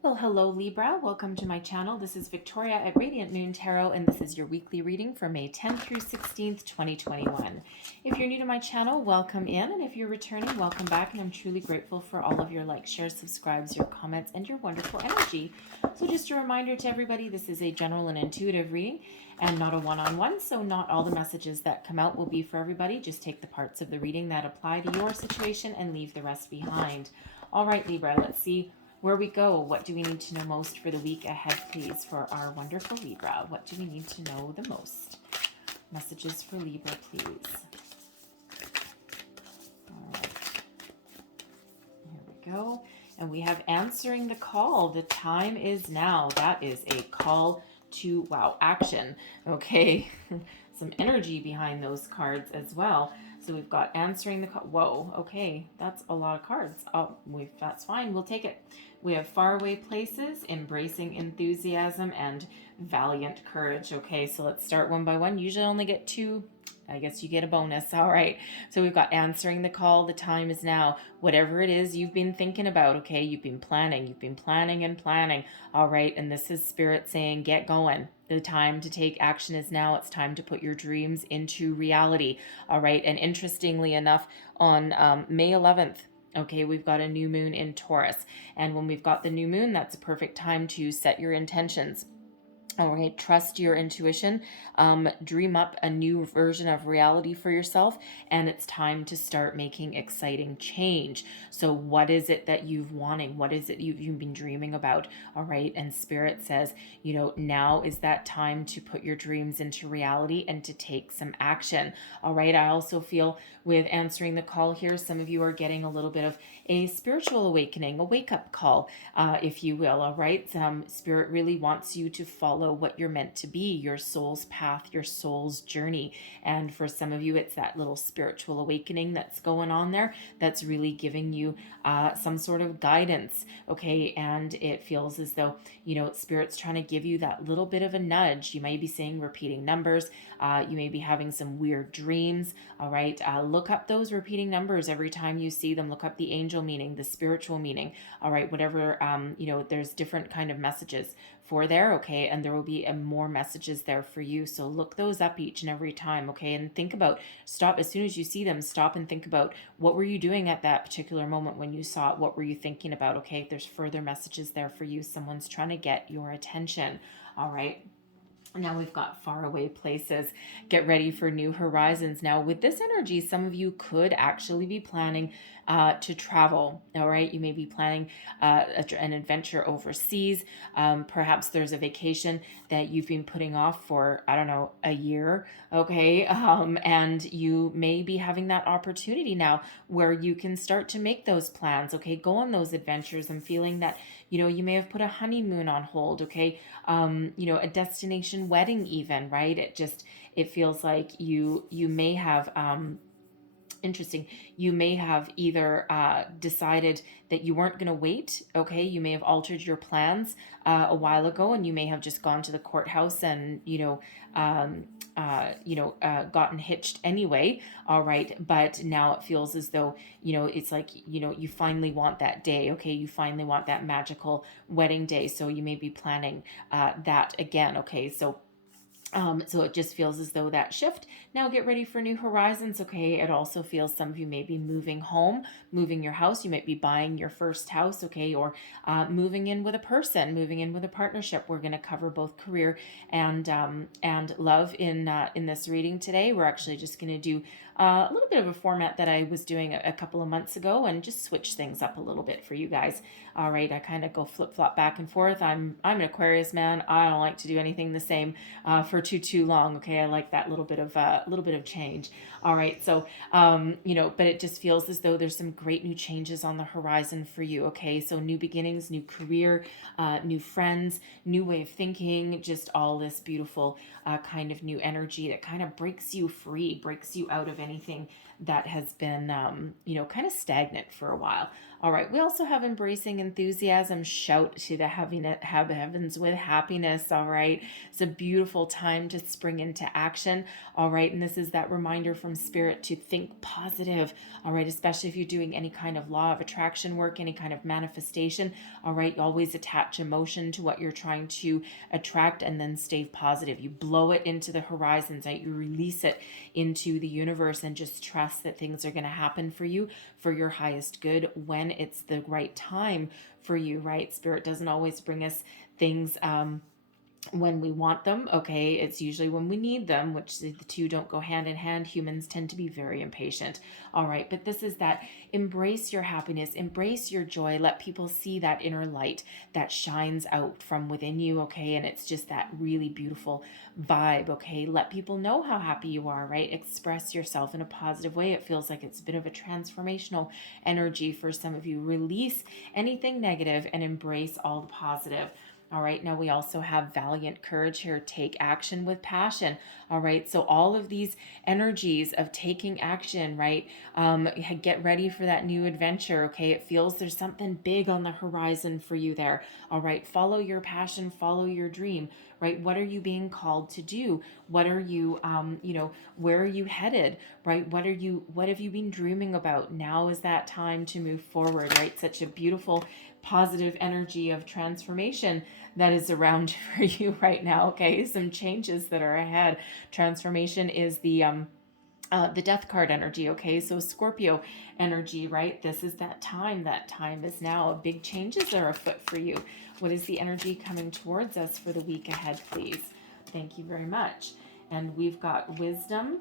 Well, hello Libra. Welcome to my channel. This is Victoria at Radiant Moon Tarot, and this is your weekly reading for May 10th through 16th, 2021. If you're new to my channel, welcome in, and if you're returning, welcome back, and I'm truly grateful for all of your likes, shares, subscribes, your comments, and your wonderful energy. So just a reminder to everybody, this is a general and intuitive reading and not a one-on-one, so not all the messages that come out will be for everybody. Just take the parts of the reading that apply to your situation and leave the rest behind. All right, Libra, let's see where we go. What do we need to know most for the week ahead, please, for our wonderful Libra? What do we need to know the most? Messages for Libra, please. All right. Here we go. And we have answering the call. The time is now. That is a call to, wow, action. Okay. Some energy behind those cards as well. So we've got answering the call. Whoa, okay, that's a lot of cards. Oh, that's fine. We'll take it. We have faraway places, embracing enthusiasm, and valiant courage. Okay, so let's start one by one. Usually only get two. I guess you get a bonus. All right. So we've got answering the call. The time is now. Whatever it is you've been thinking about, okay, you've been planning and planning. All right. And this is Spirit saying, get going. The time to take action is now. It's time to put your dreams into reality. All right. And interestingly enough, on May 11th, okay, we've got a new moon in Taurus. And when we've got the new moon, that's a perfect time to set your intentions. All right, trust your intuition, dream up a new version of reality for yourself, and it's time to start making exciting change. So what is it that you've wanting? What is it you've been dreaming about? All right, and Spirit says, now is that time to put your dreams into reality and to take some action. All right, I also feel with answering the call here, some of you are getting a little bit of a spiritual awakening, a wake-up call, if you will. All right, Spirit really wants you to follow what you're meant to be, your soul's path, your soul's journey. And for some of you, it's that little spiritual awakening that's going on there that's really giving you some sort of guidance. Okay, and it feels as though, Spirit's trying to give you that little bit of a nudge. You may be seeing repeating numbers. You may be having some weird dreams. All right, look up those repeating numbers every time you see them. Look up the angel meaning, the spiritual meaning. All right, whatever, there's different kind of messages for there, okay, and there will be more messages there for you. So look those up each and every time, okay, and think about, stop as soon as you see them, stop and think about what were you doing at that particular moment when you saw it. What were you thinking about? Okay, there's further messages there for you. Someone's trying to get your attention. All right. Now we've got faraway places. Get ready for new horizons. Now, with this energy, some of you could actually be planning to travel. All right, you may be planning an adventure overseas. Perhaps there's a vacation that you've been putting off for, I don't know, a year. Okay, and you may be having that opportunity now where you can start to make those plans. Okay, go on those adventures. I'm feeling that you may have put a honeymoon on hold. Okay, a destination wedding even, right? It feels like you may have interesting. You may have either decided that you weren't going to wait. Okay, you may have altered your plans a while ago, and you may have just gone to the courthouse and gotten hitched anyway. All right, but now it feels as though it's like you finally want that day. Okay, you finally want that magical wedding day. So you may be planning that again. Okay, so it just feels as though that shift. Now get ready for new horizons. Okay, it also feels some of you may be moving home, moving your house. You might be buying your first house. Okay, or moving in with a person, moving in with a partnership. We're going to cover both career and love in this reading today. We're actually just going to do a little bit of a format that I was doing a couple of months ago and just switch things up a little bit for you guys. All right, I kind of go flip-flop back and forth. I'm an Aquarius man. I don't like to do anything the same for too long. Okay, I like that little bit of change. All right, so but it just feels as though there's some great new changes on the horizon for you. Okay, so new beginnings, new career, new friends, new way of thinking, just all this beautiful kind of new energy that kind of breaks you free, breaks you out of anything that has been, kind of stagnant for a while. All right, we also have embracing enthusiasm, shout to the heavens with happiness. All right, it's a beautiful time to spring into action. All right, and this is that reminder from Spirit to think positive. All right, especially if you're doing any kind of law of attraction work, any kind of manifestation. All right, you always attach emotion to what you're trying to attract and then stay positive. You blow it into the horizons, right? You release it into the universe and just trust that things are going to happen for you for your highest good when it's the right time for you, right? Spirit doesn't always bring us things when we want them, okay? It's usually when we need them, which the two don't go hand in hand. Humans tend to be very impatient. All right, but this is that embrace your happiness, embrace your joy, let people see that inner light that shines out from within you, okay? And it's just that really beautiful vibe, okay? Let people know how happy you are, right? Express yourself in a positive way. It feels like it's a bit of a transformational energy for some of you. Release anything negative and embrace all the positive. All right, now we also have valiant courage here. Take action with passion. All right, so all of these energies of taking action, right? Get ready for that new adventure, okay? It feels there's something big on the horizon for you there. All right, follow your passion, follow your dream, right? What are you being called to do? What are you, where are you headed, right? What have you been dreaming about? Now is that time to move forward, right? Such a beautiful, positive energy of transformation that is around for you right now. Okay, some changes that are ahead. Transformation is the death card energy. Okay, so Scorpio energy, right? This is that time. That time is now. Big changes are afoot for you. What is the energy coming towards us for the week ahead, please? Thank you very much. And we've got wisdom,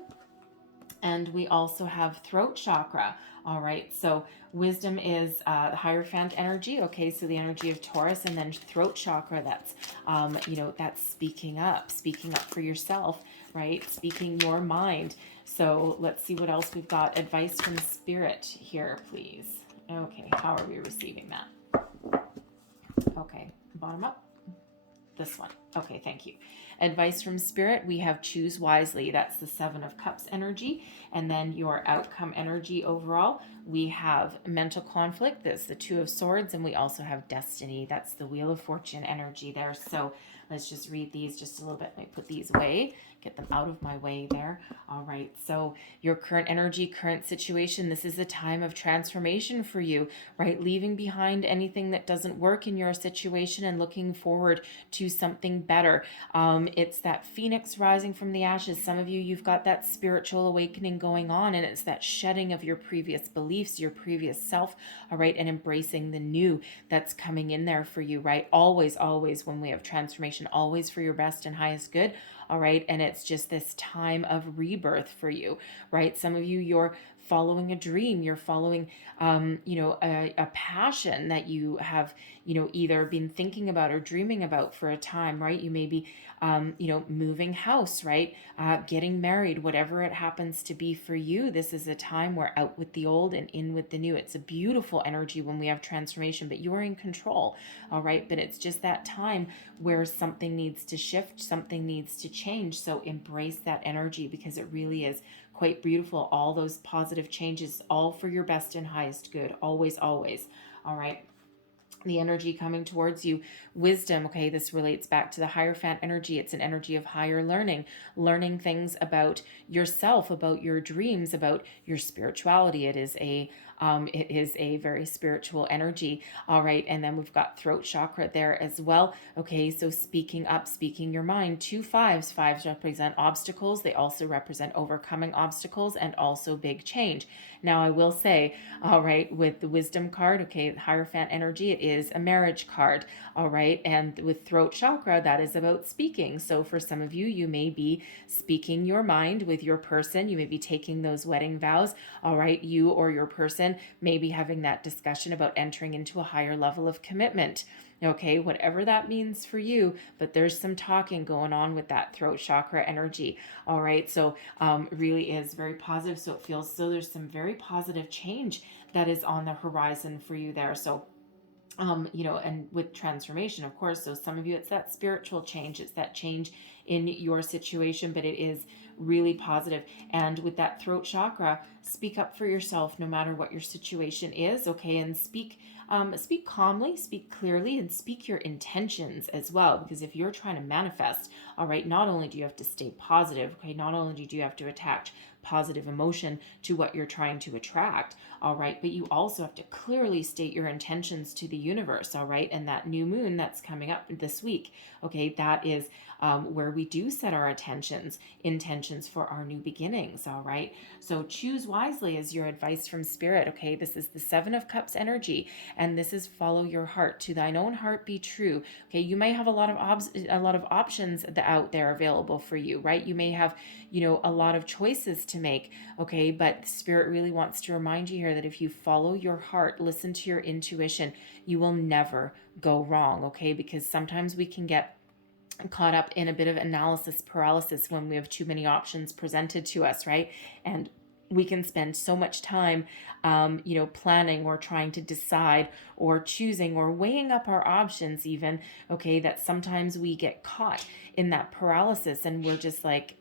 and we also have throat chakra. All right, so wisdom is the Hierophant energy. Okay, so the energy of Taurus, and then throat chakra. That's that's speaking up for yourself, right? Speaking your mind. So let's see what else we've got. Advice from Spirit here, please. Okay, how are we receiving that? Okay, bottom up. This one. Okay, thank you. Advice from Spirit, we have choose wisely. That's the Seven of Cups energy. And then your outcome energy overall, we have mental conflict. That's the Two of Swords. And we also have destiny. That's the Wheel of Fortune energy there. So let's just read these just a little bit. Let me put these away, get them out of my way there. All right, so your current energy, current situation, this is a time of transformation for you, right? Leaving behind anything that doesn't work in your situation and looking forward to something better. It's that phoenix rising from the ashes. Some of you, you've got that spiritual awakening going on, and it's that shedding of your previous beliefs, your previous self, all right, and embracing the new that's coming in there for you, right? Always, always when we have transformation, always for your best and highest good. All right. And it's just this time of rebirth for you, right? Some of you, you're following a dream, you're following, a passion that you have, either been thinking about or dreaming about for a time, right? You may be, moving house, right? Getting married, whatever it happens to be for you. This is a time where out with the old and in with the new. It's a beautiful energy when we have transformation, but you are in control. All right. But it's just that time where something needs to shift, something needs to change. So embrace that energy because it really is quite beautiful. All those positive changes, all for your best and highest good. Always, always. All right. The energy coming towards you, wisdom. Okay, this relates back to the Hierophant energy. It's an energy of higher learning things about yourself, about your dreams, about your spirituality. It is a very spiritual energy. All right, and then we've got throat chakra there as well. Okay, so speaking up, speaking your mind. 2 5s. Fives represent obstacles. They also represent overcoming obstacles and also big change. Now, I will say, all right, with the wisdom card, okay, Hierophant energy, it is a marriage card, all right, and with throat chakra, that is about speaking. So for some of you, you may be speaking your mind with your person. You may be taking those wedding vows, all right, you or your person may be having that discussion about entering into a higher level of commitment. Okay, whatever that means for you, but there's some talking going on with that throat chakra energy. All right, so really is very positive. So it feels so there's some very positive change that is on the horizon for you there. So and with transformation, of course, so some of you, it's that spiritual change, it's that change in your situation, but it is really positive. And with that throat chakra, speak up for yourself no matter what your situation is, okay? And speak calmly, speak clearly, and speak your intentions as well. Because if you're trying to manifest, all right, not only do you have to stay positive, okay, not only do you have to attach positive emotion to what you're trying to attract, all right, but you also have to clearly state your intentions to the universe, all right? And that new moon that's coming up this week, okay, that is where we do set our intentions for our new beginnings, all right? So choose wisely is your advice from Spirit, okay? This is the Seven of Cups energy, and this is follow your heart. To thine own heart be true, okay? You may have a lot of options out there available for you, right? You may have, a lot of choices to make, okay? But Spirit really wants to remind you here that if you follow your heart, listen to your intuition, you will never go wrong, okay? Because sometimes we can get caught up in a bit of analysis paralysis when we have too many options presented to us, right? And we can spend so much time, planning or trying to decide or choosing or weighing up our options even, okay, that sometimes we get caught in that paralysis and we're just like,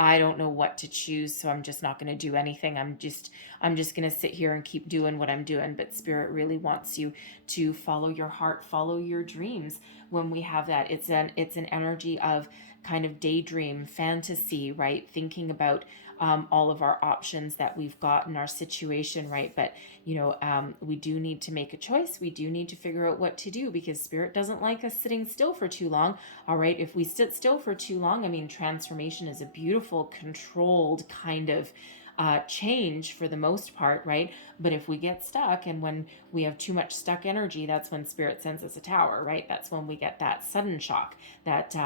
I don't know what to choose, so I'm just not going to do anything. I'm just going to sit here and keep doing what I'm doing. But Spirit really wants you to follow your heart, follow your dreams. When we have that, it's an energy of kind of daydream, fantasy, right? Thinking about all of our options that we've got in our situation, right? But we do need to make a choice. We do need to figure out what to do because Spirit doesn't like us sitting still for too long. All right, if we sit still for too long, I mean, transformation is a beautiful, controlled kind of change for the most part, right? But if we get stuck and when we have too much stuck energy, that's when Spirit sends us a tower, right? That's when we get that sudden shock, that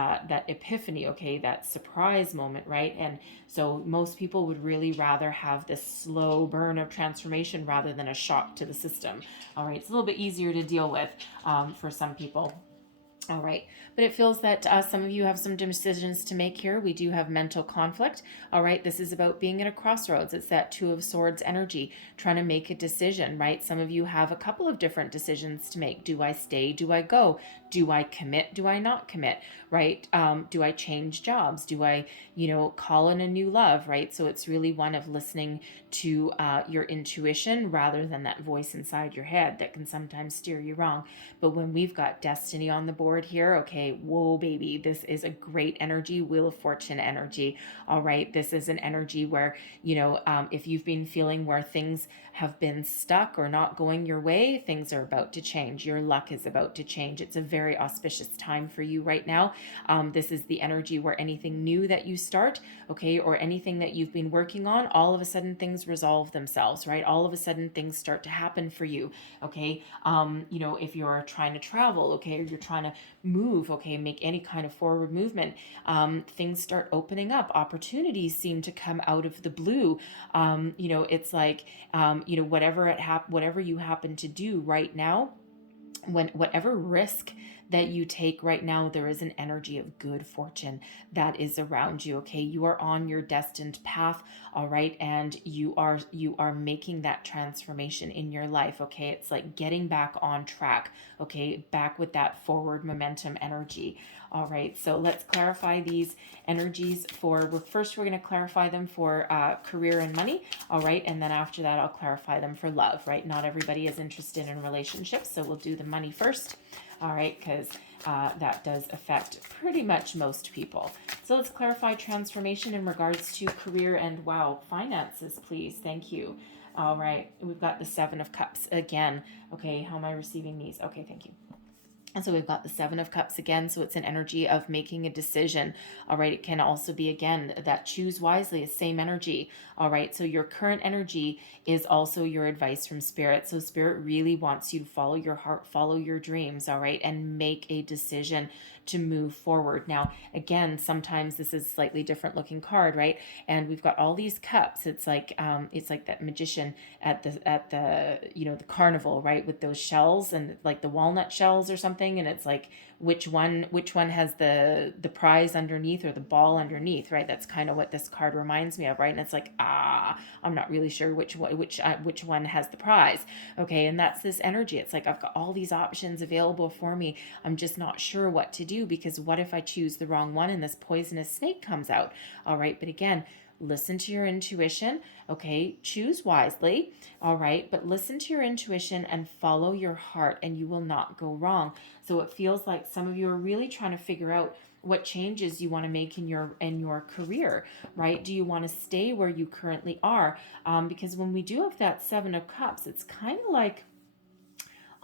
epiphany, okay, that surprise moment, right? And so most people would really rather have this slow burn of transformation rather than a shock to the system. All right, it's a little bit easier to deal with for some people. All right, but it feels that some of you have some decisions to make here. We do have mental conflict. All right, this is about being at a crossroads. It's that Two of Swords energy, trying to make a decision, right? Some of you have a couple of different decisions to make. Do I stay? Do I go? Do I commit? Do I not commit? Right? Do I change jobs? Do I, call in a new love, right? So it's really one of listening to your intuition rather than that voice inside your head that can sometimes steer you wrong. But when we've got destiny on the board here, okay, whoa, baby, this is a great energy, Wheel of Fortune energy. All right, this is an energy where, if you've been feeling where things have been stuck or not going your way, things are about to change. Your luck is about to change. It's a very auspicious time for you right now. This is the energy where anything new that you start, okay, or anything that you've been working on, all of a sudden things resolve themselves, right? All of a sudden things start to happen for you, okay? If you're trying to travel, okay, or you're trying to move, okay, make any kind of forward movement, things start opening up. Opportunities seem to come out of the blue. It's like, whatever you happen to do right now, whatever risk that you take right now, there is an energy of good fortune that is around you, okay? You are on your destined path, all right? And you are making that transformation in your life, okay? It's like getting back on track, okay? Back with that forward momentum energy. All right, so let's clarify these energies first we're going to clarify them for career and money, all right? And then after that, I'll clarify them for love, right? Not everybody is interested in relationships, so we'll do the money first, all right? Because that does affect pretty much most people. So let's clarify transformation in regards to career and, wow, finances, please. Thank you. All right, we've got the Seven of Cups again. Okay, how am I receiving these? Okay, thank you. And so we've got the Seven of Cups again. So it's an energy of making a decision. All right. It can also be, again, that choose wisely, same energy. All right. So your current energy is also your advice from Spirit. So Spirit really wants you to follow your heart, follow your dreams. All right. And make a decision to move forward. Now, again, sometimes this is a slightly different looking card, right? And we've got all these cups. It's like that magician at the the carnival, right? With those shells and like the walnut shells or something. something, and it's like which one has the prize underneath, or the ball underneath, right? That's kind of what this card reminds me of, right? And it's like, I'm not really sure which one has the prize. Okay, and that's this energy. It's like I've got all these options available for me. I'm just not sure what to do, because what if I choose the wrong one and this poisonous snake comes out? All right, but again, listen to your intuition. Okay, choose wisely. All right, but listen to your intuition and follow your heart, and you will not go wrong. So it feels like some of you are really trying to figure out what changes you want to make in your career, right? Do you want to stay where you currently are? Because when we do have that Seven of Cups, it's kind of like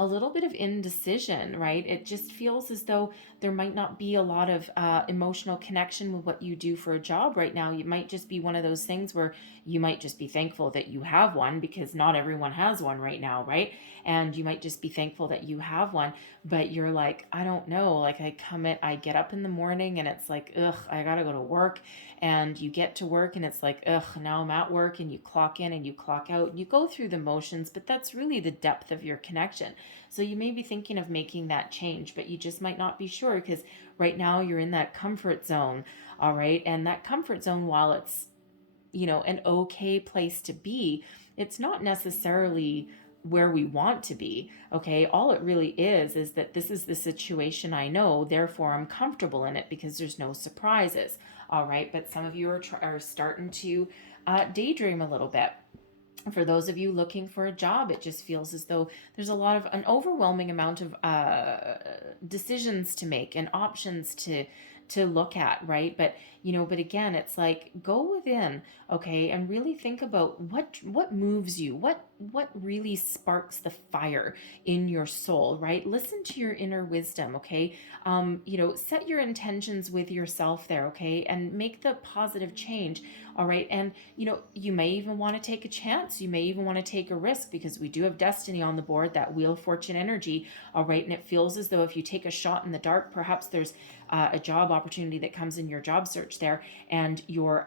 a little bit of indecision, right? It just feels as though there might not be a lot of emotional connection with what you do for a job right now. It might just be one of those things where you might just be thankful that you have one, because not everyone has one right now, right? And you might just be thankful that you have one, but you're like, I don't know, like I get up in the morning and it's like, ugh, I gotta go to work. And you get to work and it's like, ugh, now I'm at work, and you clock in and you clock out and you go through the motions, but that's really the depth of your connection. So you may be thinking of making that change, but you just might not be sure, because right now you're in that comfort zone. All right. And that comfort zone, while it's, an okay place to be, it's not necessarily where we want to be. Okay. All it really is that this is the situation I know, therefore I'm comfortable in it, because there's no surprises. All right. But some of you are starting to daydream a little bit. For those of you looking for a job, it just feels as though there's an overwhelming amount of decisions to make and options to look at, right? But again, it's like, go within, okay, and really think about what moves you, what really sparks the fire in your soul, right? Listen to your inner wisdom, okay? Set your intentions with yourself there, okay, and make the positive change. All right. And, you may even want to take a chance. You may even want to take a risk, because we do have destiny on the board, that Wheel of Fortune energy. All right. And it feels as though if you take a shot in the dark, perhaps there's a job opportunity that comes in your job search there, and you're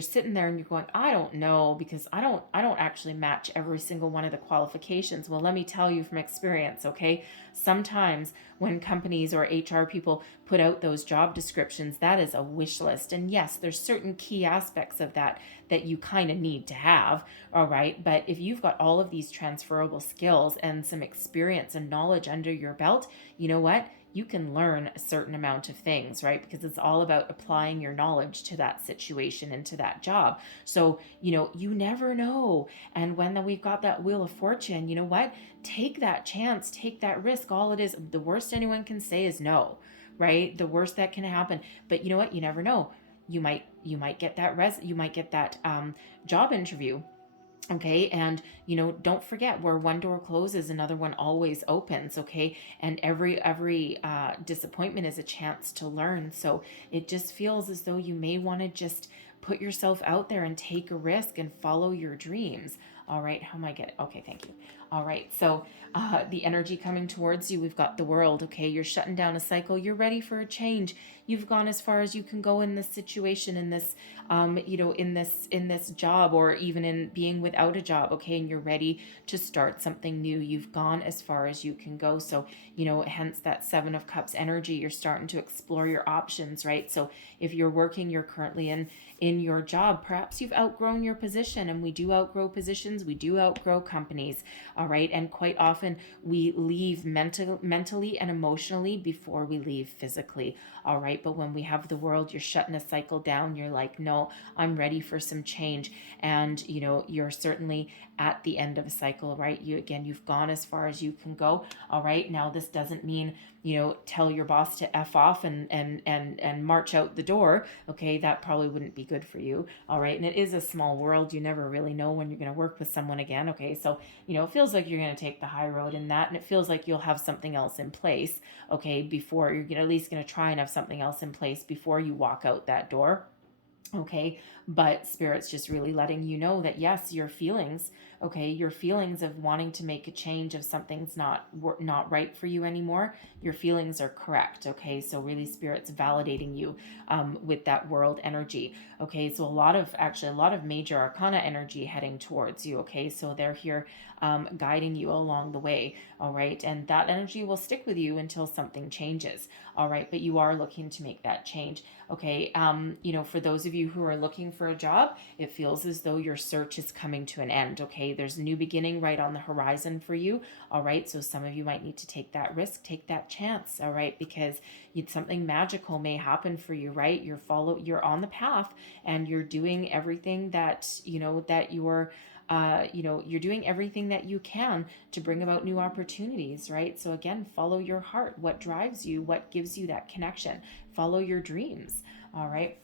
sitting there and you're going, I don't know, because I don't actually match every single one of the qualifications. Well, let me tell you from experience, okay? Sometimes when companies or HR people put out those job descriptions, that is a wish list. And yes, there's certain key aspects of that you kind of need to have, all right? But if you've got all of these transferable skills and some experience and knowledge under your belt, you know what? You can learn a certain amount of things, right? Because it's all about applying your knowledge to that situation and to that job. So, you never know. And when we've got that Wheel of Fortune, you know what? Take that chance, take that risk. All it is, the worst anyone can say is no, right? The worst that can happen. But you know what? You never know. You might get that job interview. Okay. And, don't forget, where one door closes, another one always opens. Okay. And every disappointment is a chance to learn. So it just feels as though you may want to just put yourself out there and take a risk and follow your dreams. All right. How am I getting? Okay. Thank you. All right. So the energy coming towards you, we've got the World. Okay. You're shutting down a cycle. You're ready for a change. You've gone as far as you can go in this situation, in this, in this job, or even in being without a job. Okay. And you're ready to start something new. You've gone as far as you can go. So, hence that Seven of Cups energy, you're starting to explore your options, right? So if you're working, you're currently in your job, perhaps you've outgrown your position, and we do outgrow positions. We do outgrow companies. All right. And quite often we leave mentally and emotionally before we leave physically. All right. But when we have the World, you're shutting a cycle down. You're like, no, I'm ready for some change. And, you're certainly at the end of a cycle, right? You've gone as far as you can go. All right. Now, this doesn't mean, tell your boss to F off and march out the door. Okay. That probably wouldn't be good for you. All right. And it is a small world. You never really know when you're going to work with someone again. Okay. So, it feels like you're going to take the high road in that. And it feels like you'll have something else in place. Okay. Before you're at least going to try and have something else in place before you walk out that door. Okay, but Spirit's just really letting you know that yes, your feelings, okay, your feelings of wanting to make a change, of something's not right for you anymore, your feelings are correct. Okay, so really Spirit's validating you with that world energy. Okay, so a lot of major arcana energy heading towards you. Okay, so they're here guiding you along the way. All right, and that energy will stick with you until something changes. All right, but you are looking to make that change. Okay, for those of you who are looking for a job, it feels as though your search is coming to an end. Okay, there's a new beginning right on the horizon for you. All right, so some of you might need to take that risk, take that chance. All right, because something magical may happen for you. Right, you're on the path, and you're doing everything that you're doing everything that you can to bring about new opportunities, right? So again, follow your heart. What drives you? What gives you that connection? Follow your dreams. All right.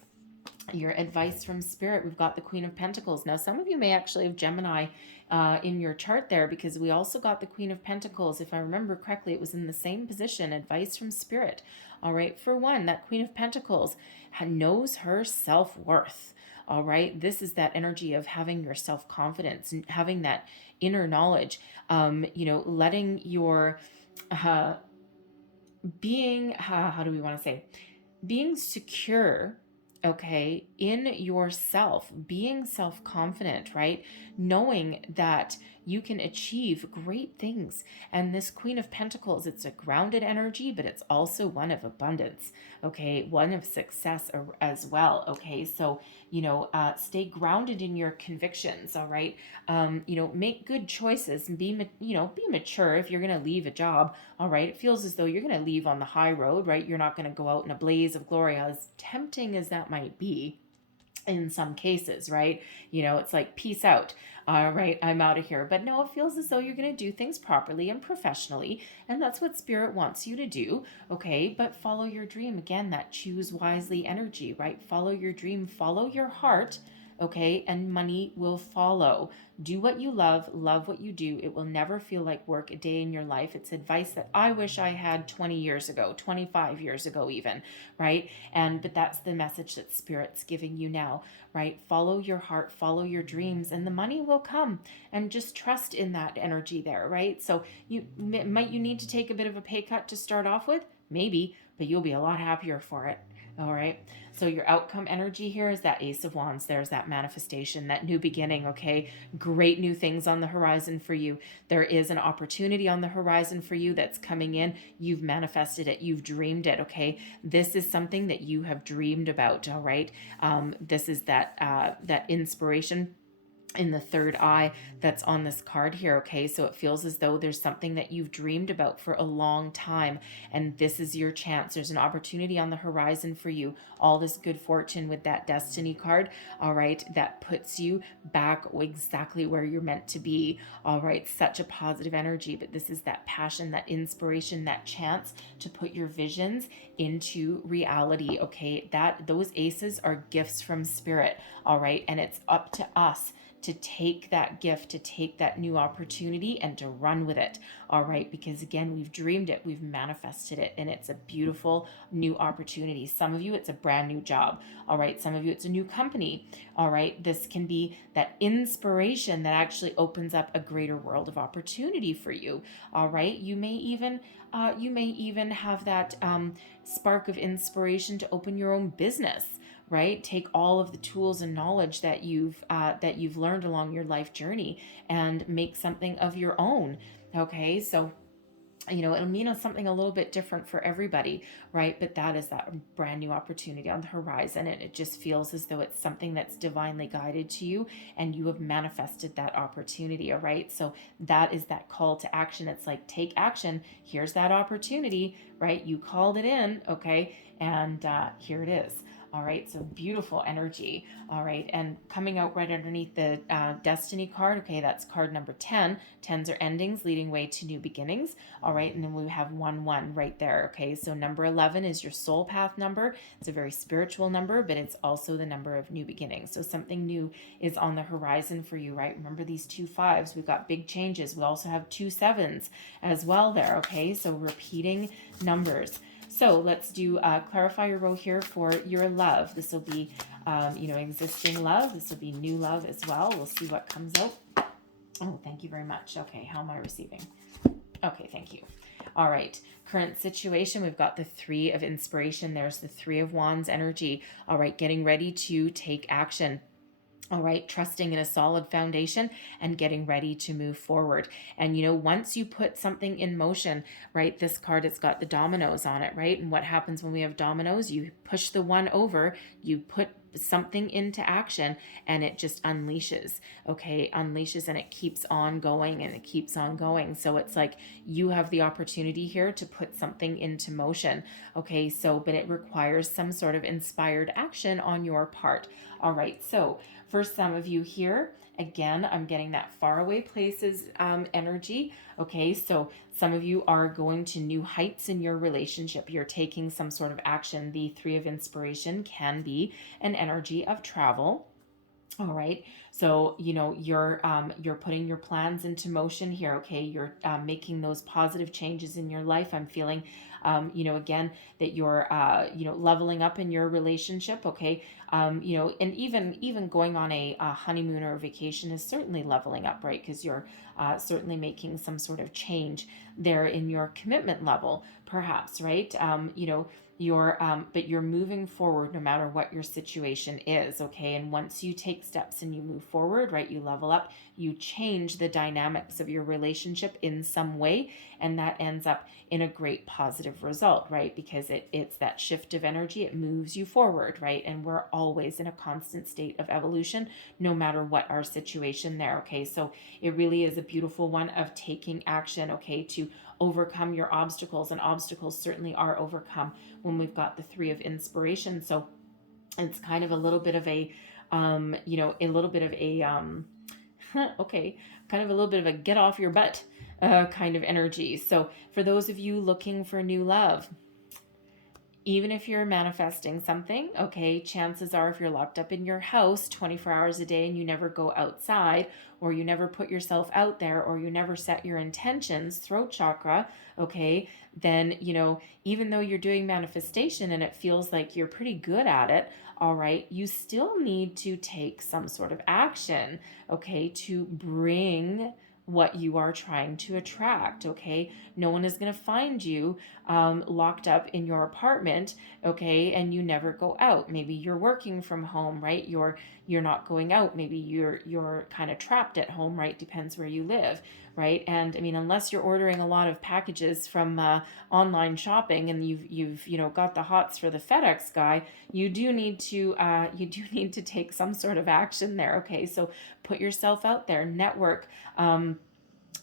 Your advice from Spirit. We've got the Queen of Pentacles. Now, some of you may actually have Gemini in your chart there, because we also got the Queen of Pentacles. If I remember correctly, it was in the same position. Advice from Spirit. All right. For one, that Queen of Pentacles knows her self-worth. All right. This is that energy of having your self-confidence and having that inner knowledge. Letting your how do we want to say, being secure, okay, in yourself, being self-confident, right? Knowing that you can achieve great things. And this Queen of Pentacles, it's a grounded energy, but it's also one of abundance, okay? One of success as well, okay? So, stay grounded in your convictions, all right? Make good choices and be mature. If you're going to leave a job, all right, it feels as though you're going to leave on the high road, right? You're not going to go out in a blaze of glory, as tempting as that might be in some cases, right? It's like, peace out. All right, I'm out of here. But no, it feels as though you're going to do things properly and professionally. And that's what Spirit wants you to do. Okay, but follow your dream. Again, that choose wisely energy, right? Follow your dream, follow your heart. Okay, and money will follow. Do what you love what you do. It will never feel like work a day in your life. It's advice that I wish I had 20 years ago, 25 years ago even, right? But that's the message that Spirit's giving you now, right? Follow your heart, follow your dreams, and the money will come. And just trust in that energy there, right? So you need to take a bit of a pay cut to start off with, maybe, but you'll be a lot happier for it. All right. So your outcome energy here is that Ace of Wands. There's that manifestation, that new beginning. Okay. Great new things on the horizon for you. There is an opportunity on the horizon for you that's coming in. You've manifested it. You've dreamed it. Okay. This is something that you have dreamed about. All right. This is that inspiration in the third eye that's on this card here. Okay, so it feels as though there's something that you've dreamed about for a long time, and this is your chance. There's an opportunity on the horizon for you. All this good fortune with that destiny card, all right, that puts you back exactly where you're meant to be. All right, such a positive energy, but this is that passion, that inspiration, that chance to put your visions into reality. Okay, those aces are gifts from Spirit. All right, and it's up to us to take that gift, to take that new opportunity and to run with it. All right, because again, we've dreamed it, we've manifested it, and it's a beautiful new opportunity. Some of you, it's a brand new job. All right, some of you, it's a new company. All right, this can be that inspiration that actually opens up a greater world of opportunity for you. All right, you may even have that spark of inspiration to open your own business. Right? Take all of the tools and knowledge that you've learned along your life journey and make something of your own. Okay, so it'll mean something a little bit different for everybody, right? But that is that brand new opportunity on the horizon, and it just feels as though it's something that's divinely guided to you, and you have manifested that opportunity. All right, so that is that call to action. It's like, take action. Here's that opportunity, right? You called it in, okay, and here it is. All right, so beautiful energy. All right, and coming out right underneath the Destiny card, okay, that's card number 10. 10s are endings leading way to new beginnings. All right, and then we have 1-1 right there, okay? So number 11 is your soul path number. It's a very spiritual number, but it's also the number of new beginnings. So something new is on the horizon for you, right? Remember these 2 5s, we've got big changes. We also have 2 7s as well there, okay? So repeating numbers. So let's do clarify your row here for your love. This will be existing love. This will be new love as well. We'll see what comes out. Oh, thank you very much. Okay, how am I receiving? Okay, thank you. All right, current situation, we've got the Three of Inspiration. There's the Three of Wands energy. All right, getting ready to take action. All right, trusting in a solid foundation and getting ready to move forward. And, once you put something in motion, right, this card, it's got the dominoes on it, right? And what happens when we have dominoes? You push the one over, you put something into action, and it just unleashes, okay? Unleashes, and it keeps on going and it keeps on going. So it's like you have the opportunity here to put something into motion, okay? So, but it requires some sort of inspired action on your part. All right, so for some of you here, again, I'm getting that faraway places energy. Okay, so some of you are going to new heights in your relationship. You're taking some sort of action. The Three of Inspiration can be an energy of travel. All right, so you're putting your plans into motion here. Okay, you're making those positive changes in your life. I'm feeling again that you're leveling up in your relationship. Okay, and even going on a honeymoon or a vacation is certainly leveling up, right? Because you're certainly making some sort of change there in your commitment level, perhaps, right? But you're moving forward no matter what your situation is, okay? And once you take steps and you move forward, right, you level up, you change the dynamics of your relationship in some way, and that ends up in a great positive result, right? Because it's that shift of energy, it moves you forward, right? And we're always in a constant state of evolution, no matter what our situation there, okay? So it really is a beautiful one of taking action, okay, to overcome your obstacles, and obstacles certainly are overcome when we've got the Three of Inspiration. So it's kind of a little bit of a okay, kind of a little bit of a get off your butt kind of energy. So for those of you looking for new love, even if you're manifesting something, okay, chances are if you're locked up in your house 24 hours a day and you never go outside, or you never put yourself out there, or you never set your intentions, throat chakra, okay, then, even though you're doing manifestation and it feels like you're pretty good at it, all right, you still need to take some sort of action, okay, to bring what you are trying to attract, okay? No one is going to find you locked up in your apartment, okay, and you never go out. Maybe you're working from home, right? You're not going out. Maybe you're kind of trapped at home, right? Depends where you live, right? And I mean, unless you're ordering a lot of packages from online shopping and you've got the hots for the FedEx guy, you do need to take some sort of action there, okay? So put yourself out there, network.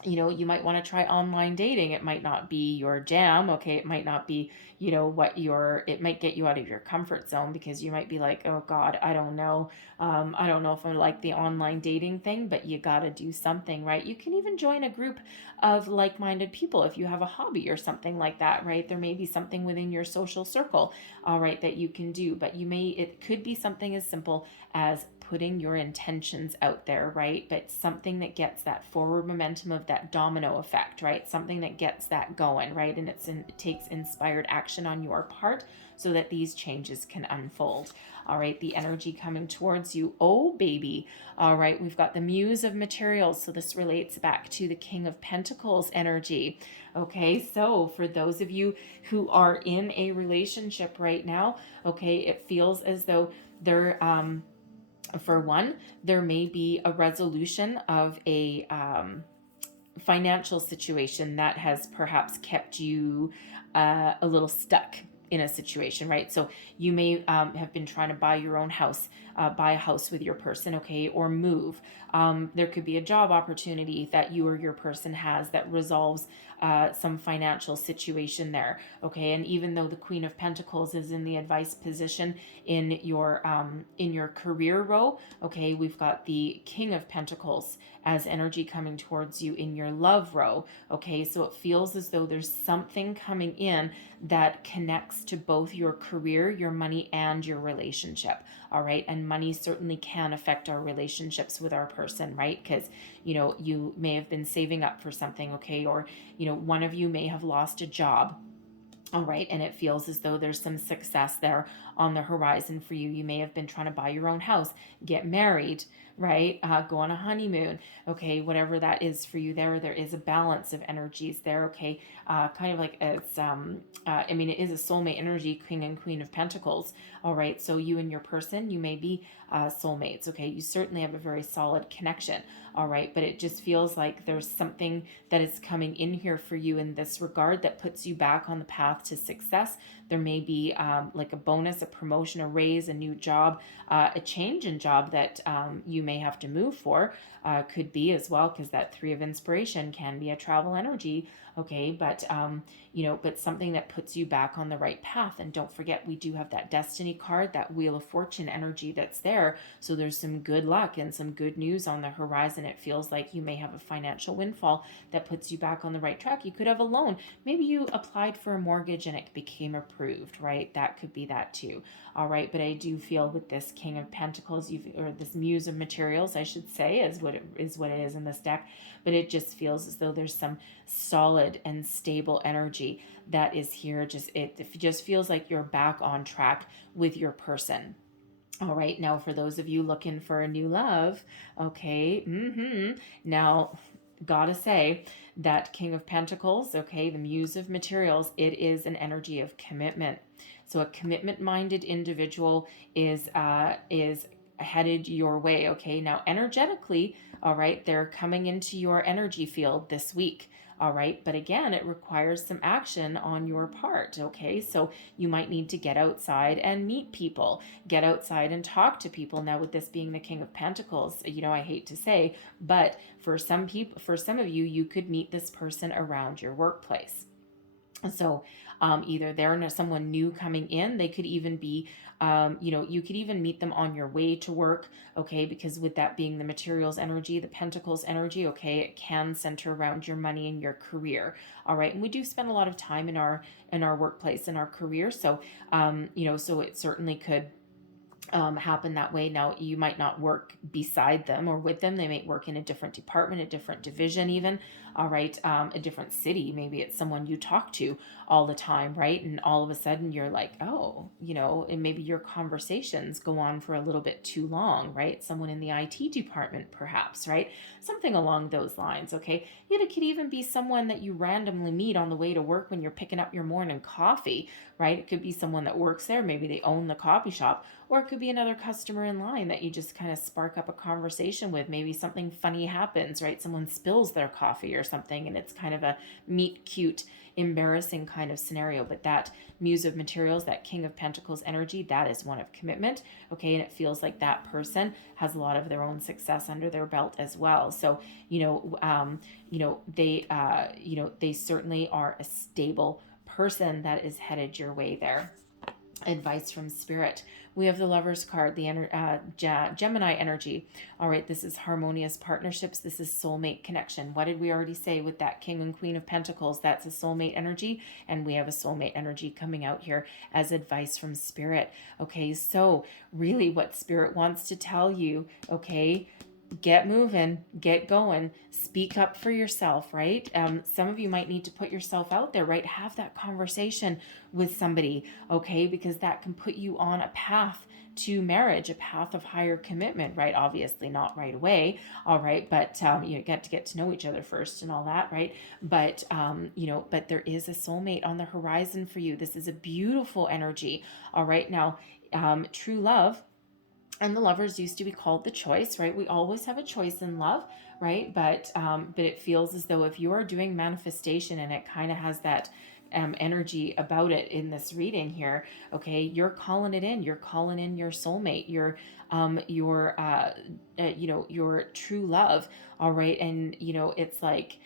You might want to try online dating. It might not be your jam, okay? It might not be, it might get you out of your comfort zone, because you might be like, oh God, I don't know. I don't know if I like the online dating thing, but you got to do something, right? You can even join a group of like-minded people if you have a hobby or something like that, right? There may be something within your social circle, all right, that you can do, but it could be something as simple as putting your intentions out there, right? But something that gets that forward momentum of that domino effect, right? Something that gets that going, right? And it takes inspired action on your part so that these changes can unfold. All right, the energy coming towards you. Oh, baby. All right, we've got the Muse of Materials. So this relates back to the King of Pentacles energy. Okay, so for those of you who are in a relationship right now, okay, it feels as though they're, for one, there may be a resolution of a financial situation that has perhaps kept you a little stuck in a situation, right? So you may have been trying to buy your own house, buy a house with your person, okay, or move. There could be a job opportunity that you or your person has that resolves some financial situation there, okay? And even though the Queen of Pentacles is in the advice position in your career row, okay, we've got the King of Pentacles as energy coming towards you in your love row, okay? So it feels as though there's something coming in that connects to both your career, your money, and your relationship, all right? And money certainly can affect our relationships with our person, right? Because, you may have been saving up for something, okay? Or, one of you may have lost a job, All right, and it feels as though there's some success there on the horizon for you. You may have been trying to buy your own house, get married, right? Go on a honeymoon, okay? Whatever that is for you there is a balance of energies there, okay? Kind of like it's, I mean, it is a soulmate energy, King and Queen of Pentacles, all right? So you and your person, you may be soulmates, okay? You certainly have a very solid connection, all right? But it just feels like there's something that is coming in here for you in this regard that puts you back on the path to success. There may be like a bonus, a promotion, a raise, a new job, a change in job that you may have to move for. Could be as well, because that Three of Inspiration can be a travel energy, okay? But but something that puts you back on the right path. And don't forget, we do have that Destiny card, that Wheel of Fortune energy that's there. So there's some good luck and some good news on the horizon. It feels like you may have a financial windfall that puts you back on the right track. You could have a loan. Maybe you applied for a mortgage and it became approved, right? That could be that too. All right, but I do feel with this King of Pentacles, or this Muse of Materials, I should say, is what it is in this deck. But it just feels as though there's some solid and stable energy that is here. It just feels like you're back on track with your person. All right, now for those of you looking for a new love, okay, now gotta say that King of Pentacles, okay, the Muse of Materials, it is an energy of commitment. So a commitment-minded individual is headed your way, okay? Now energetically, all right, they're coming into your energy field this week. All right, but again, it requires some action on your part, okay? So you might need to get outside and meet people, get outside and talk to people. Now, with this being the King of Pentacles, I hate to say, but for some people, for some of you, you could meet this person around your workplace. So either they're someone new coming in, they could even be, you could even meet them on your way to work, okay? Because with that being the materials energy, the pentacles energy, okay, it can center around your money and your career, all right? And we do spend a lot of time in our workplace, in our career, so so it certainly could happen that way. Now, you might not work beside them or with them. They might work in a different department, a different division, even, all right, a different city. Maybe it's someone you talk to all the time, right? And all of a sudden you're like, oh, and maybe your conversations go on for a little bit too long, right? Someone in the IT department, perhaps, right? Something along those lines, okay? It could even be someone that you randomly meet on the way to work when you're picking up your morning coffee, right? It could be someone that works there. Maybe they own the coffee shop, or it could be another customer in line that you just kind of spark up a conversation with. Maybe something funny happens, right? Someone spills their coffee or something, and it's kind of a meet cute, embarrassing kind of scenario. But that Muse of Materials, that King of Pentacles energy, that is one of commitment, okay? And it feels like that person has a lot of their own success under their belt as well. So they certainly are a stable person that is headed your way there. Advice from Spirit. We have the Lover's card, the Gemini energy. All right, this is harmonious partnerships. This is soulmate connection. What did we already say with that King and Queen of Pentacles? That's a soulmate energy, and we have a soulmate energy coming out here as advice from Spirit. Okay, so really what Spirit wants to tell you, okay, get moving, get going, speak up for yourself, right? Some of you might need to put yourself out there, right? Have that conversation with somebody, okay? Because that can put you on a path to marriage, a path of higher commitment, right? Obviously not right away, all right? But you get to know each other first and all that, right? But but there is a soulmate on the horizon for you. This is a beautiful energy, all right? Now, true love and the Lovers used to be called the choice, right? We always have a choice in love, right? But it feels as though if you are doing manifestation, and it kind of has that energy about it in this reading here, okay, you're calling it in. You're calling in your soulmate, your true love, all right? And it's like,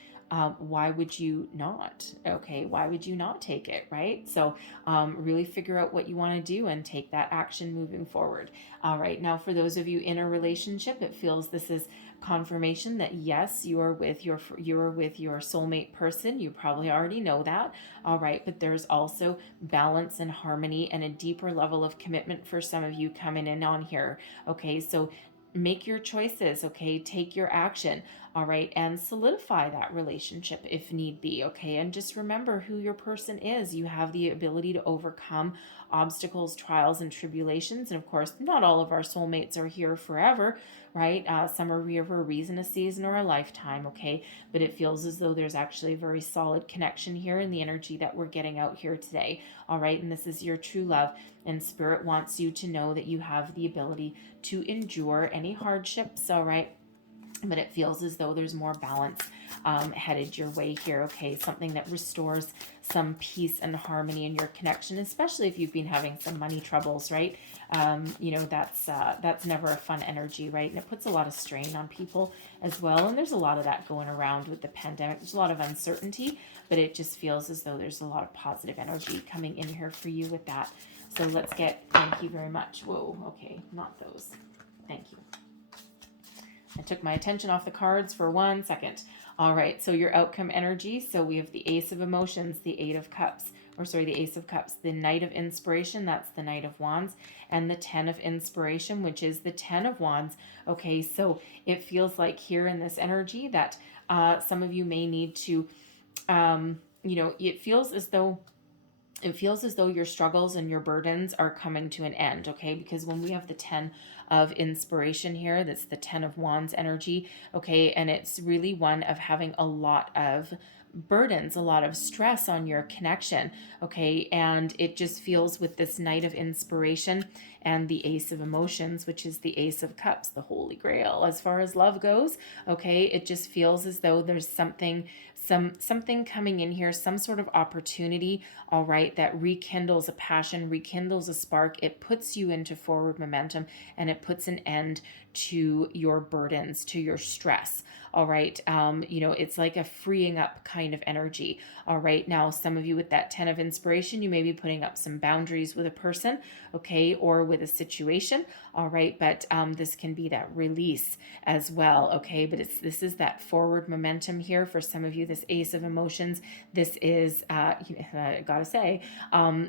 why would you not? Okay, why would you not take it, right? So really figure out what you want to do and take that action moving forward. All right, now for those of you in a relationship, it feels this is confirmation that yes, you are with your soulmate person. You probably already know that. All right, but there's also balance and harmony and a deeper level of commitment for some of you coming in on here. Okay, so make your choices, okay? Take your action. all right, and solidify that relationship if need be, okay? And just remember who your person is. You have the ability to overcome obstacles, trials, and tribulations. And of course, not all of our soulmates are here forever, right? Some are here for a reason, a season, or a lifetime, okay? But it feels as though there's actually a very solid connection here in the energy that we're getting out here today, all right? And this is your true love. And Spirit wants you to know that you have the ability to endure any hardships, all right? But it feels as though there's more balance headed your way here, okay? Something that restores some peace and harmony in your connection, especially if you've been having some money troubles, right? You know, that's never a fun energy, right? And it puts a lot of strain on people as well. And there's a lot of that going around with the pandemic. There's a lot of uncertainty, but it just feels as though there's a lot of positive energy coming in here for you with that. So let's get, thank you very much. Whoa, okay, not those. Thank you. I took my attention off the cards for 1 second. All right, so your outcome energy. So we have the Ace of Emotions, the Eight of Cups, the Ace of Cups, the Knight of Inspiration, that's the Knight of Wands, and the Ten of Inspiration, which is the Ten of Wands. Okay, so it feels like here in this energy that some of you may need to, you know, it feels as though your struggles and your burdens are coming to an end, okay? Because when we have the 10 of inspiration here, that's the 10 of wands energy, okay? And it's really one of having a lot of burdens, a lot of stress on your connection, okay? And it just feels with this Knight of Inspiration and the Ace of Emotions, which is the Ace of Cups, the Holy Grail as far as love goes, okay? It just feels as though there's something coming in here, some sort of opportunity, all right, that rekindles a passion, rekindles a spark. It puts you into forward momentum, and it puts an end to your burdens, to your stress, all right? You know, it's like a freeing up kind of energy, all right? Now, some of you with that 10 of inspiration, you may be putting up some boundaries with a person, okay, or with a situation, all right? But this can be that release as well, okay? But this is that forward momentum here for some of you. This Ace of Emotions, this is, gotta say,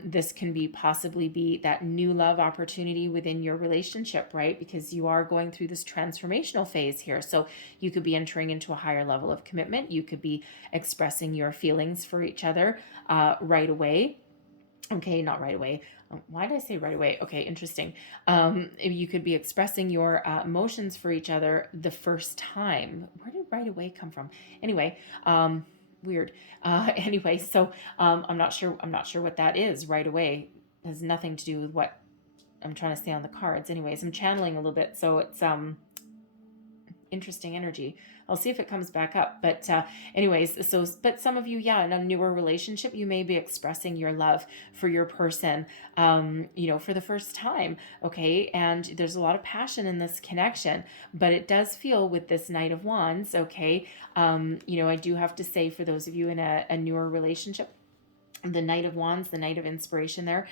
this can be possibly be that new love opportunity within your relationship, right? Because you are going through this transformational phase here. So you could be entering into a higher level of commitment. You could be expressing your feelings for each other right away. Okay, not right away. Why did I say right away? Okay, interesting. You could be expressing your emotions for each other the first time. Where did right away come from? Anyway, weird. Anyway, so I'm not sure what that is right away. It has nothing to do with what I'm trying to say on the cards. Anyways, I'm channeling a little bit, so it's interesting energy. I'll see if it comes back up. But anyways, so, but some of you, yeah, in a newer relationship, you may be expressing your love for your person, you know, for the first time, okay? And there's a lot of passion in this connection, but it does feel with this Knight of Wands, okay? You know, I do have to say for those of you in a newer relationship, the Knight of Wands, the Knight of Inspiration there,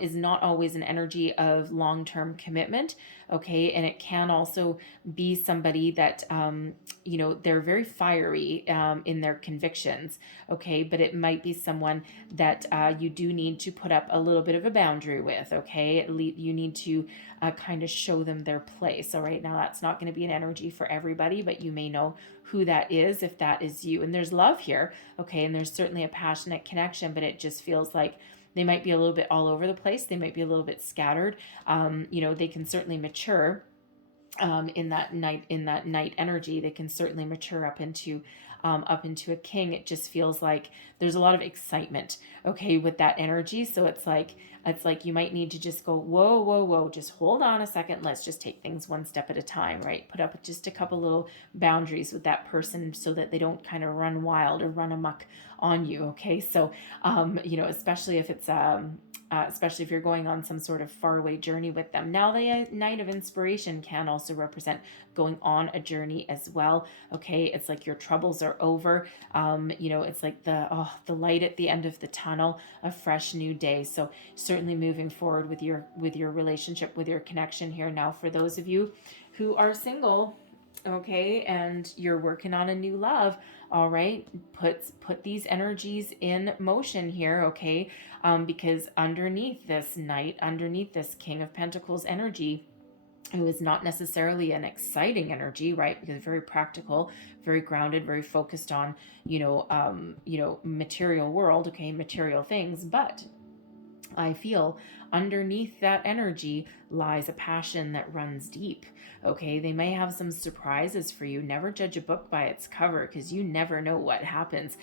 is not always an energy of long-term commitment, okay? And it can also be somebody that, you know, they're very fiery in their convictions, okay? But it might be someone that you do need to put up a little bit of a boundary with, okay? You need to kind of show them their place, all right? Now, that's not going to be an energy for everybody, but you may know who that is if that is you. And there's love here, okay? And there's certainly a passionate connection, but it just feels like they might be a little bit all over the place. They might be a little bit scattered. You know, they can certainly mature in that night energy. They can certainly mature up into a king. It just feels like there's a lot of excitement, okay, with that energy. So it's like you might need to just go, whoa, just hold on a second. Let's just take things one step at a time, right? Put up just a couple little boundaries with that person so that they don't kind of run wild or run amok on you, okay? So, you know, especially if it's, especially if you're going on some sort of faraway journey with them. Now, the Knight of Inspiration can also represent going on a journey as well, okay? It's like your troubles are over. You know, it's like the light at the end of the tunnel, a fresh new day. So certainly moving forward with your relationship, with your connection here. Now, for those of you who are single, okay, and you're working on a new love, all right, put these energies in motion here, okay? Because underneath this Knight, underneath this King of Pentacles energy, It was not necessarily an exciting energy, right? Because very practical, very grounded, very focused on, material world, okay, material things. But I feel underneath that energy lies a passion that runs deep. Okay, they may have some surprises for you. Never judge a book by its cover, because you never know what happens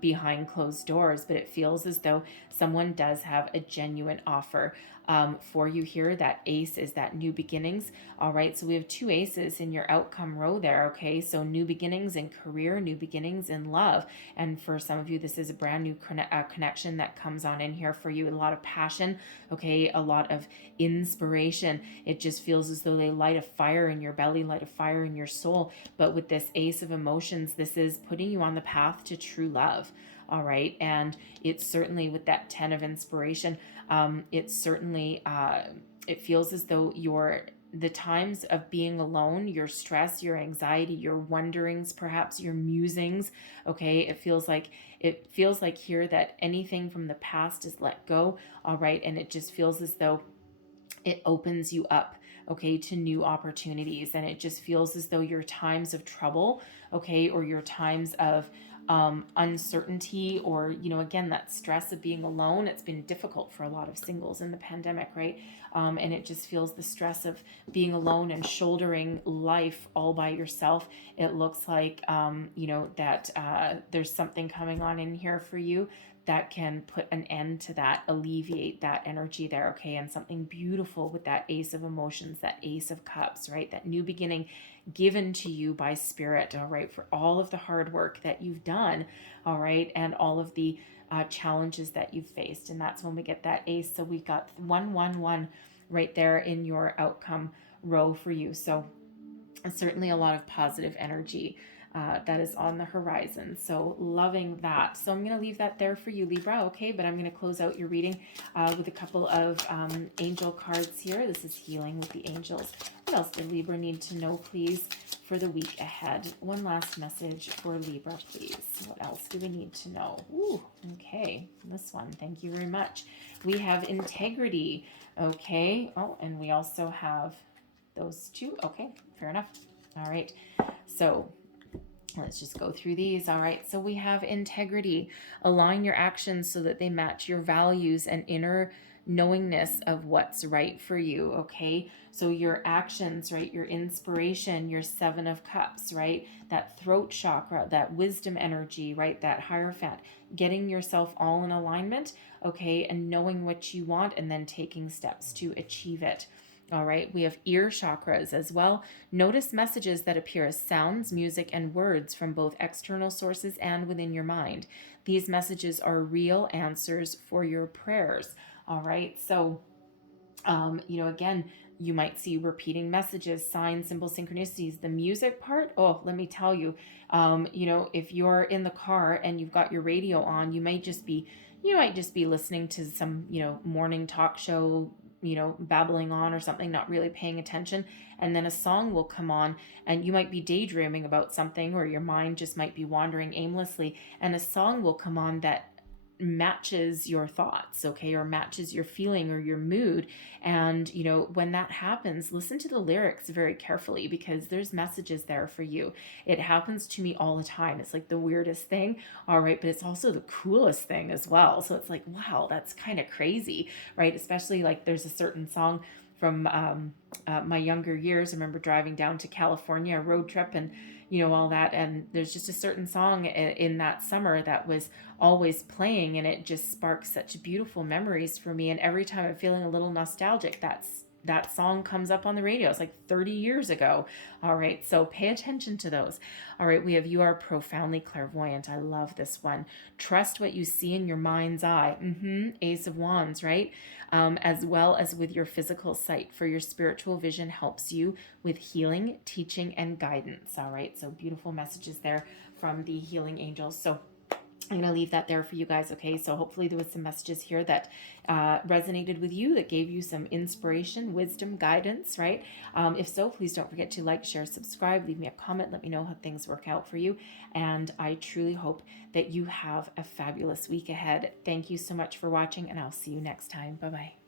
behind closed doors. But it feels as though someone does have a genuine offer for you here. That ace is that new beginnings. All right, so we have two aces in your outcome row there. Okay, so new beginnings in career, new beginnings in love. And for some of you, this is a brand new connection that comes on in here for you. A lot of passion, okay, a lot of inspiration. It just feels as though they light a fire in your belly, light a fire in your soul. But with this ace of emotions, this is putting you on the path to true love. All right, and it's certainly with that 10 of inspiration, it's certainly it feels as though the times of being alone, your stress, your anxiety, your wonderings, perhaps your musings, okay, it feels like here that anything from the past is let go. All right, and it just feels as though it opens you up, okay, to new opportunities. And it just feels as though your times of trouble, okay, or your times of uncertainty, or again, that stress of being alone, it's been difficult for a lot of singles in the pandemic, right? And it just feels the stress of being alone and shouldering life all by yourself. It looks like that there's something coming on in here for you that can put an end to that, alleviate that energy there, okay? And something beautiful with that ace of emotions, that ace of cups, right? That new beginning given to you by spirit, all right, for all of the hard work that you've done, all right, and all of the challenges that you've faced. And that's when we get that ace. So we got 111 right there in your outcome row for you. So certainly a lot of positive energy that is on the horizon. So loving that. So I'm going to leave that there for you, Libra. Okay, but I'm going to close out your reading with a couple of angel cards here. This is healing with the angels. What else does Libra need to know, please, for the week ahead? One last message for Libra, please. What else do we need to know? Ooh, okay, this one. Thank you very much. We have integrity. Okay. Oh, and we also have those two. Okay, fair enough. All right. So let's just go through these. All right. So we have integrity. Align your actions so that they match your values and inner knowingness of what's right for you. Okay. So your actions, right? Your inspiration, your 7 of cups, right? That throat chakra, that wisdom energy, right? That Hierophant, getting yourself all in alignment. Okay. And knowing what you want and then taking steps to achieve it. All right, we have ear chakras as well. Notice messages that appear as sounds, music, and words from both external sources and within your mind. These messages are real answers for your prayers. All right, so, again, you might see repeating messages, signs, symbols, synchronicities. The music part, oh, let me tell you, if you're in the car and you've got your radio on, you might just be listening to some, morning talk show, babbling on or something, not really paying attention. And then a song will come on and you might be daydreaming about something, or your mind just might be wandering aimlessly. And a song will come on that matches your thoughts, okay, or matches your feeling or your mood. And when that happens, listen to the lyrics very carefully, because there's messages there for you. It happens to me all the time. It's like the weirdest thing, all right, but it's also the coolest thing as well. So it's like, wow, that's kind of crazy, right? Especially like there's a certain song from my younger years. I remember driving down to California, a road trip, and all that, and there's just a certain song in that summer that was always playing, and it just sparks such beautiful memories for me. And every time I'm feeling a little nostalgic, that song comes up on the radio. It's like 30 years ago. All right, so pay attention to those. All right, we have you are profoundly clairvoyant. I love this one. Trust what you see in your mind's eye. Ace of Wands, right? As well as with your physical sight, for your spiritual vision helps you with healing, teaching, and guidance. All right, so beautiful messages there from the healing angels. So I'm going to leave that there for you guys, okay? So hopefully there was some messages here that resonated with you, that gave you some inspiration, wisdom, guidance, right? If so, please don't forget to like, share, subscribe, leave me a comment, let me know how things work out for you. And I truly hope that you have a fabulous week ahead. Thank you so much for watching, and I'll see you next time. Bye-bye.